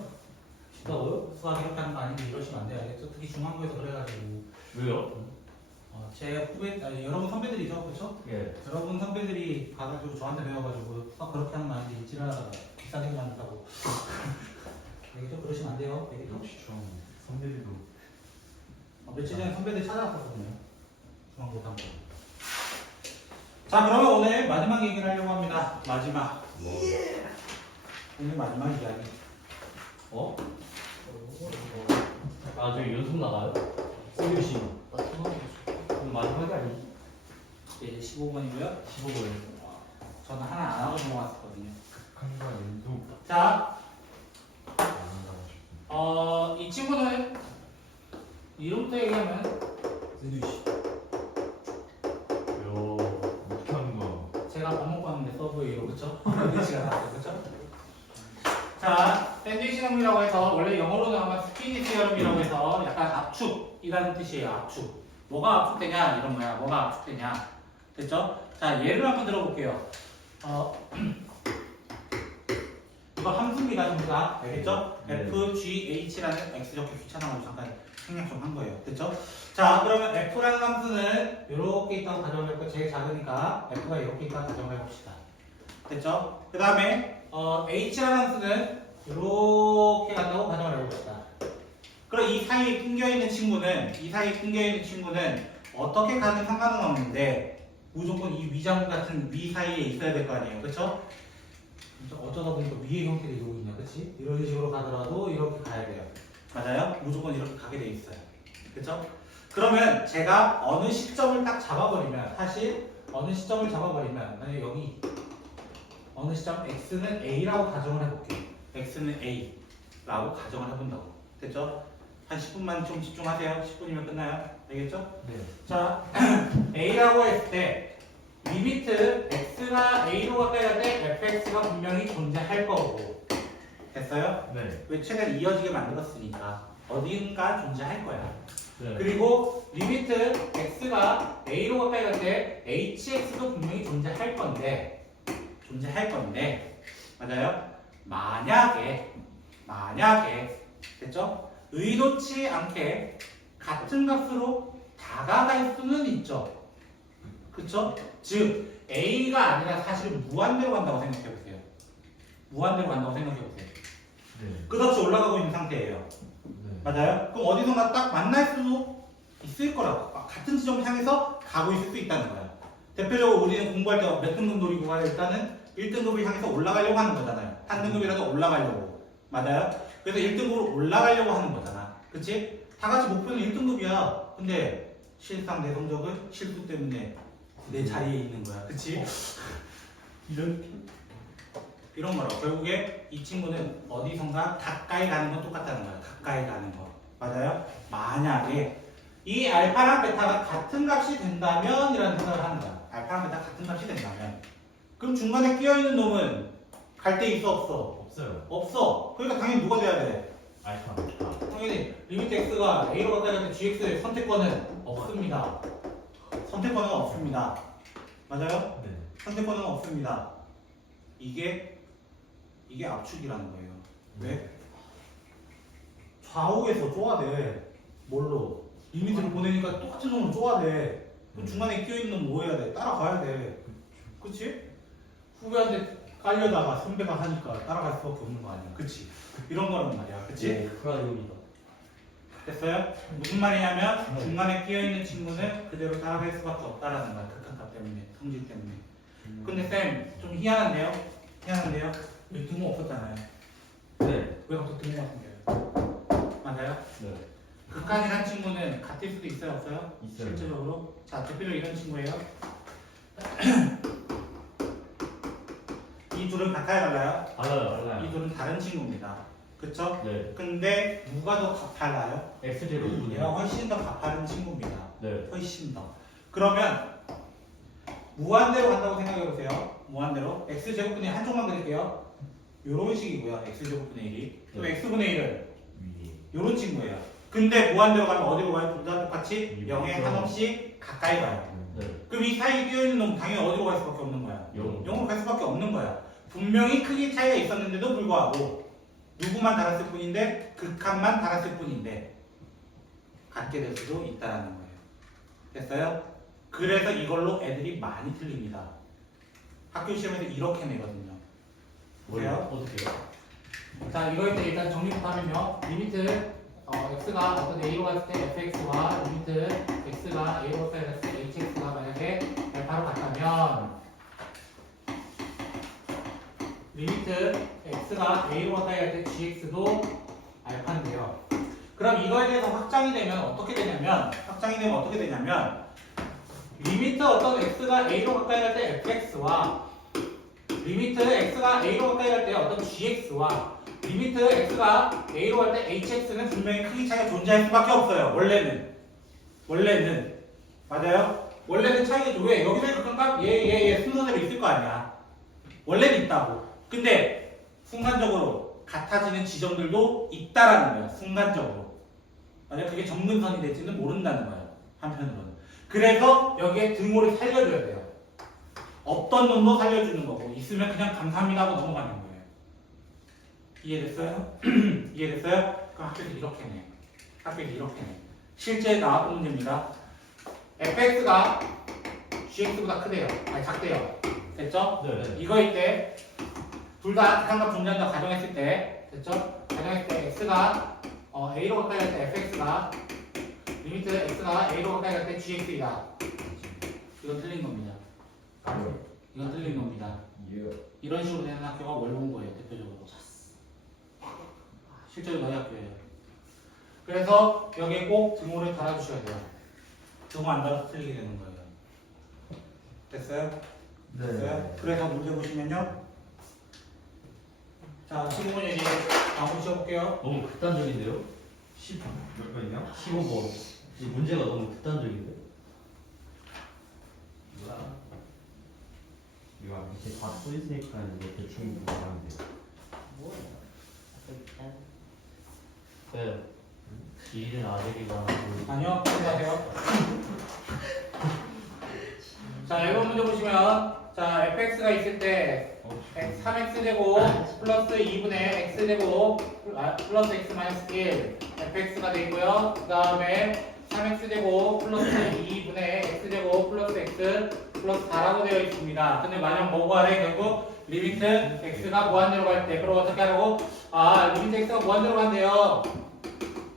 쉽다고요? 수학 이렇게 하는 거 아닌데 이러시면 안 돼요, 알겠죠? 특히 중앙부에서 그래가지고 왜요? 제 후배, 아니, 여러분 선배들이죠, 그렇죠? 예. 여러분 선배들이 가가지고 저한테 배워가지고 수학 그렇게 하는 거 아닌데 일지라 비싸게 만든다고. 알겠죠? 그러시면 안 돼요, 알겠죠? 역시 좀 선배들도 며칠 전에 선배들 찾아왔거든요. 중앙고 한 번. 자, 그러면 오늘 마지막 얘기를 하려고 합니다. 마지막. 오늘 마지막 이야기. 어? 아, 저기 연습 나가요? 쌤교시. 그럼 마지막이 아니지? 이제 15번이고요. 15분. 저는 하나 안 하고 넘어갔었거든요. 극한과 연속 자, 안 한다고 싶은데. 이 친구는 이름부터 얘기하면 요. 어떻게 하는 거야? 제가 밥 먹고 왔는데 서브웨이로 그쵸? 샌드위치가 나왔어요 그쵸? 자 샌드위치 형이라고 해서 원래 영어로는 아마 스피니 티어럼이라고 해서 약간 압축이라는 뜻이에요. 압축. 뭐가 압축되냐 이런 거야. 뭐가 압축되냐 됐죠? 자 예를 한번 들어볼게요. 이거 함수입니다 전부가 알겠죠? 네. FGH라는 X 적기 귀찮아가지고 잠깐 생략 좀 한 거예요. 됐죠? 자 그러면 F라는 함수는 이렇게 있다고 가정할 거 제일 작으니까 F가 이렇게 있다고 가정해 봅시다. 됐죠? 그 다음에 H라는 함수는 이렇게 간다고 가정을 해봅시다. 그럼 이 사이에 낑겨있는 친구는 어떻게 가든 상관은 없는데 무조건 이 위장 같은 위 사이에 있어야 될 거 아니에요. 그쵸? 어쩌다 보니까 위의 형태를 이루고 있냐, 그치? 이런 식으로 가더라도 이렇게 가야 돼요. 맞아요? 무조건 이렇게 가게 돼 있어요. 그쵸? 그러면 제가 어느 시점을 딱 잡아버리면, 사실 어느 시점을 잡아버리면, 만약에 여기 어느 시점 x는 a라고 가정을 해볼게요. x는 a라고 가정을 해본다고. 됐죠? 한 10분만 좀 집중하세요. 10분이면 끝나요. 알겠죠? 네. 자, a라고 했을 때 리미트 x가 a로 가까이 갈 때 fx가 분명히 존재할 거고 됐어요? 네. 왜 최대한 이어지게 만들었으니까 어딘가 존재할 거야. 네. 그리고 리미트 x가 a로 가까이 갈 때 hx도 분명히 존재할 건데 맞아요? 만약에 됐죠? 의도치 않게 같은 값으로 다가갈 수는 있죠. 그쵸? 즉 A가 아니라 사실은 무한대로 간다고 생각해보세요. 무한대로 간다고 생각해보세요. 네. 끝없이 올라가고 있는 상태예요. 네. 맞아요? 그럼 어디선가 딱 만날 수도 있을 거라고. 같은 지점을 향해서 가고 있을 수 있다는 거야. 대표적으로 우리는 공부할 때 몇 등급 노리고 가요? 일단은 1등급을 향해서 올라가려고 하는 거잖아요. 한 등급이라도 올라가려고. 맞아요? 그래서 1등급으로 올라가려고 하는 거잖아. 그치? 다 같이 목표는 1등급이야. 근데 실상 내 성적은 실수 때문에 내 자리에 있는 거야. 그치? 이런 거라고. 결국에 이 친구는 어디선가 가까이 가는 건 똑같다는 거야. 가까이 가는 거. 맞아요? 만약에 이 알파랑 베타가 같은 값이 된다면 이라는 생각을 하는 거야. 알파랑 베타가 같은 값이 된다면. 그럼 중간에 끼어있는 놈은 갈 데 있어 없어? 없어요. 없어. 그러니까 당연히 누가 돼야 돼? 알파 베타. 당연히 리미트 x가 a로 가까이 갈 때 gx의 선택권은 없습니다. 선택권은 없습니다. 맞아요? 네. 선택권은 없습니다. 이게 압축이라는 거예요. 왜? 좌우에서 쪼아 돼. 뭘로? 리미트를 보내니까 똑같은 놈을 쪼아 돼. 그럼 중간에 끼어있는 놈 뭐 해야 돼? 따라가야 돼. 그치? 후배한테 깔려다가 선배가 하니까 따라갈 수밖에 없는 거 아니야. 그치? 이런 거란 말이야. 그치? 네, 프라이오리다. 됐어요? 무슨 말이냐면 중간에 끼어있는 친구는 그대로 따라갈 수밖에 없다라는 거야. 극한값 때문에, 성질 때문에. 근데 쌤, 좀 희한한데요? 희한한데요? 여기 등호 없었잖아요. 네. 왜 갑자기 등호가 생겨요? 맞아요? 네. 극한이란 친구는 같을 수도 있어요? 없어요? 있어요. 실제적으로? 자, 대표적으로 이런 친구예요. 이 둘은 같아요? 달라요? 달라요. 이 둘은 다른 친구입니다. 그쵸? 네. 근데 누가 더 달라요? X제곱 얘가 분의. 훨씬 더 가파른 친구입니다. 네. 훨씬 더. 그러면 무한대로 간다고 생각해보세요. 무한대로. x제곱분의 한쪽만 그릴게요. 요런 식이고요. x제곱분의 1이. 또 네. x분의 1은 위에. 요런 친구예요. 근데 무한대로 가면 어디로 가요? 둘 다 똑같이 0에 그렇죠. 한없이 가까이 가요. 네. 그럼 이 사이에 끼어있는 놈 당연히 어디로 갈 수밖에 없는 거야? 0. 0으로 갈 수밖에 없는 거야. 분명히 크기 차이가 있었는데도 불구하고 누구만 달았을 뿐인데 극한만 달았을 뿐인데 같게 될 수도 있다는 거예요. 됐어요? 그래서 이걸로 애들이 많이 틀립니다. 학교 시험에서 이렇게 내거든요. 보세요. 어떻게요? 자, 이거에 대해 일단 정리부터 하면요. 리미트 x가 어떤 a로 갔을 때 fx와 리미트 x가 a로 갔을 때 hx가 만약에 알파로 같다면 리미트 x가 a로 가까이 갈 때 gx도 알파인데요. 그럼 이거에 대해서 확장이 되면 어떻게 되냐면 리미트 어떤 x가 a로 가까이 갈 때 fx와 리미트 x가 a로 가까이 갈 때 어떤 gx와 리미트 x가 a로 갈 때 hx는 분명히 크기 차이가 존재할 수밖에 없어요. 원래는 맞아요? 원래는 차이가 왜 여기서 극한값 얘 순서대로 있을 거 아니야. 원래는 있다고. 근데 순간적으로 같아지는 지점들도 있다라는 거야. 순간적으로. 만약 그게 점근선이 될지는 모른다는 거야. 한편으로는. 그래서 여기에 등호를 살려줘야 돼요. 없던 놈도 살려주는 거고 있으면 그냥 감사합니다 하고 넘어가는 거예요. 이해됐어요? 이해됐어요? 그럼 학교에서 이렇게 내. 실제 나왔던 문제입니다. fx가 gx보다 크대요. 아니 작대요. 됐죠? 네. 이거일 때 둘 다 극한값 존재한다고 가정했을 때 됐죠? 가정했을 때 x가 a로 가까이 갈 때 fx가 리미트 x가 a로 가까이 갈 때 gx이다. 이건 틀린 겁니다. 이건 틀린 겁니다. 이런 식으로 되는 학교가 원래 거예요. 대표적으로. 실제로 너희 학교예요. 그래서 여기에 꼭 등호를 달아주셔야 돼요. 등호 안 달아서 틀리게 되는 거예요. 됐어요? 됐어요? 그래서 문제 보시면요. 자, 15번 얘기 다음 시켜볼게요. 너무 극단적인데요? 몇 번이요? 15번. 이 문제가 너무 극단적인데? 이거 밑에 다 써있으니까 이거 대충 보면 돼요. 네. 일은 아들이가 아니요, 생각하세요. 자, 1번 문제 보시면, 자, fx가 있을 때 3x제곱 플러스 2분의 x제곱 플러스 x 마이너스 1 fx가 되고요. 그 다음에 3x제곱 플러스 2분의 x제곱 플러스 x 플러스 4라고 되어 있습니다. 근데 만약 뭐 구하래? 결국 리미트 x가 무한대로 갈 때 그럼 어떻게 하라고? 리미트 x가 무한대로 간대요.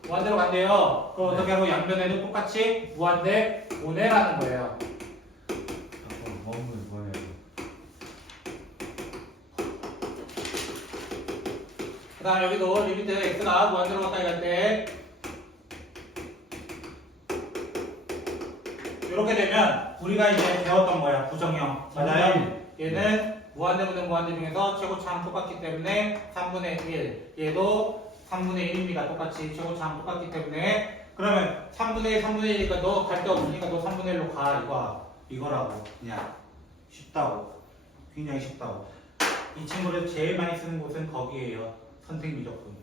무한대로 간대요. 그럼 어떻게 하고 양변에도 똑같이 무한대 보내라는 거예요. 뭐는 뭐예요? 그 다음 여기도 리미트 x가 무한대로 가까이 갈 때 이렇게 되면 우리가 이제 배웠던 거야. 부정형. 맞아요? 얘는 무한대분의 무한대 중에서 최고차항 똑같기 때문에 3분의 1. 얘도 3분의 1입니다. 똑같이 최고차항 똑같기 때문에 그러면 3분의 1, 3분의 1이니까 너 갈 데 없으니까 너 3분의 1로 가. 이거라고. 그냥 쉽다고. 굉장히 쉽다고. 이 친구를 제일 많이 쓰는 곳은 거기에요. 선택 미적분.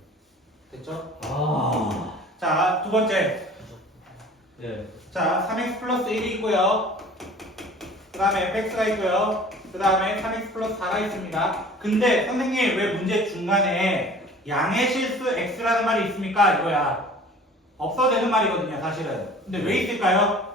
됐죠? 자, 두 번째. 네. 자, 3x 플러스 1이 있고요. 그 다음에 fx가 있고요. 그 다음에 3x 플러스 4가 있습니다. 근데 선생님 왜 문제 중간에 양의 실수 x라는 말이 있습니까? 이거야. 없어도 되는 말이거든요, 사실은. 근데 왜 있을까요?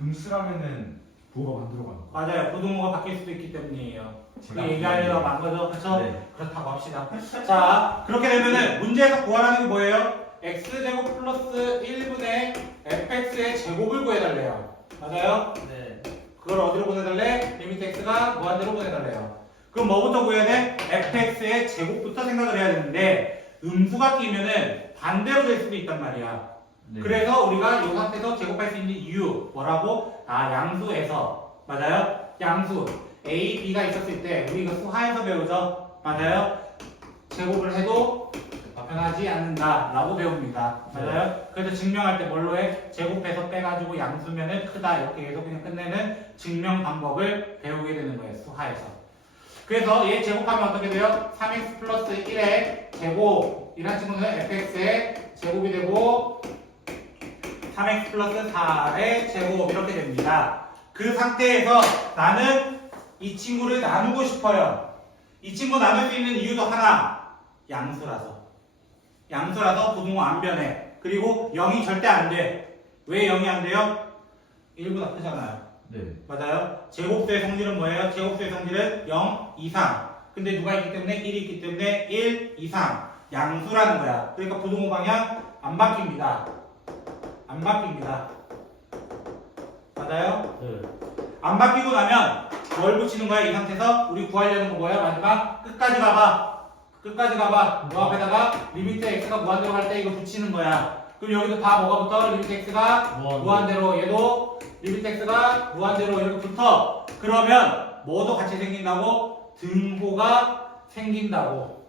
음수라면은 부호가 만들어 가는 거. 맞아요. 부등호가 바뀔 수도 있기 때문이에요. 제가 그 얘기하려고 한 거죠. 그렇죠? 네. 그렇다고 합시다. 자, 그렇게 되면은 문제에서 구하라는 게 뭐예요? x제곱 플러스 1분의 fx의 제곱을 구해달래요. 맞아요? 네. 그걸 어디로 보내달래? 리미트 x가 무한대로 보내달래요. 그럼 뭐부터 구해야 돼? fx의 제곱부터 생각을 해야 되는데 음수가 끼면은 반대로 될 수도 있단 말이야. 네. 그래서 우리가 이 상태에서 제곱할 수 있는 이유 뭐라고? 양수에서. 맞아요? 양수 a, b가 있었을 때 우리 이거 수하에서 배우죠? 맞아요? 제곱을 해도 변하지 않는다 라고 배웁니다. 맞아요? 그래서 증명할 때 뭘로 해? 제곱해서 빼가지고 양수면은 크다 이렇게 해서 그냥 끝내는 증명 방법을 배우게 되는 거예요. 수하에서. 그래서 얘 제곱하면 어떻게 돼요? 3x 플러스 1의 제곱 이란 친구는 fx의 제곱이 되고 3x 플러스 4의 제곱 이렇게 됩니다. 그 상태에서 나는 이 친구를 나누고 싶어요. 이 친구 나눌 수 있는 이유도 하나. 양수라서. 양수라서 부등호 안 변해. 그리고 0이 절대 안 돼. 왜 0이 안 돼요? 1보다 크잖아요. 네. 맞아요? 제곱수의 성질은 뭐예요? 제곱수의 성질은 0 이상. 근데 누가 있기 때문에 1이 있기 때문에 1 이상. 양수라는 거야. 그러니까 부등호 방향 안 바뀝니다. 안 바뀝니다. 맞아요? 네. 안 바뀌고 나면 뭘 붙이는 거야? 이 상태에서 우리 구하려는 거 뭐야? 마지막 끝까지 가봐. 끝까지 가봐. 요 앞에다가 리미트 x가 무한대로 갈 때 이거 붙이는 거야. 그럼 여기도 다 뭐가 붙어? 리미트 x가 무한대로. 얘도 리미트 x가 무한대로 이렇게 붙어. 그러면 뭐도 같이 생긴다고? 등호가 생긴다고.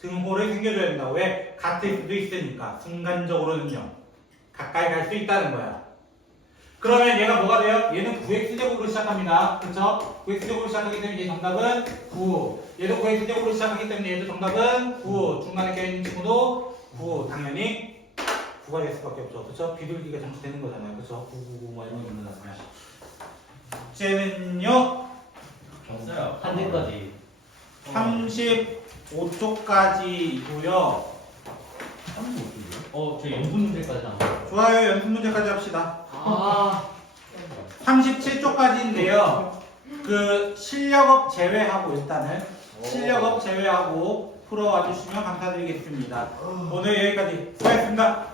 등호를 생겨줘야 된다고. 왜? 같을 수도 있으니까. 순간적으로는요. 가까이 갈 수 있다는 거야. 그러면 얘가 뭐가 돼요? 얘는 9x제곱으로 시작합니다. 그렇죠? 9x제곱으로 시작하기 때문에 얘 정답은 9. 얘도 9x제곱으로 시작하기 때문에 얘도 정답은 9. 중간에 껴있는 친구도 9. 당연히 9가 될 수밖에 없죠. 그렇죠? 비둘기가 장치되는 거잖아요. 그렇죠? 999 뭐 이런 거 있는 거잖아요. 이제는요. 없어요. 한 대까지. 35초까지고요. 저 연분 문제까지 나와요. 좋아요. 연습 문제까지 합시다. 37쪽까지인데요. 그 실력업 제외하고 일단은 실력업 제외하고 풀어와 주시면 감사드리겠습니다. 오늘 여기까지 수고하셨습니다.